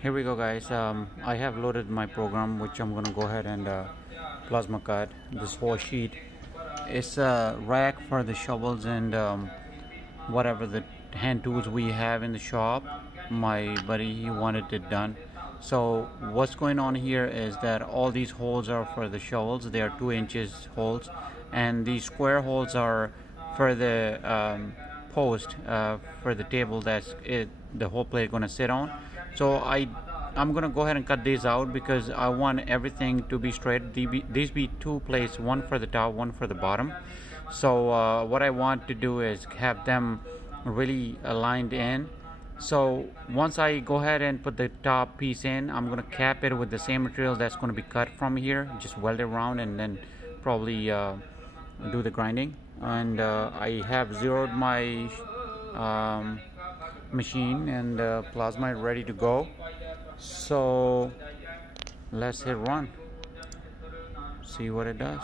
Here we go, guys. I have loaded my program, which I'm gonna go ahead and plasma cut this whole sheet. It's a rack for the shovels and whatever the hand tools we have in the shop. My buddy, he wanted it done. So what's going on here is that all these holes are for the shovels. They are 2 inches holes, and these square holes are for the post for the table that's the whole plate gonna sit on. So I'm gonna go ahead and cut these out because I want everything to be straight. These be 2 plates, one for the top, one for the bottom. So what I want to do is have them really aligned in. So once I go ahead and put the top piece in, I'm gonna cap it with the same material that's gonna be cut from here, just weld it around, and then probably do the grinding. And I have zeroed my machine and plasma ready to go. So let's hit run, see what it does.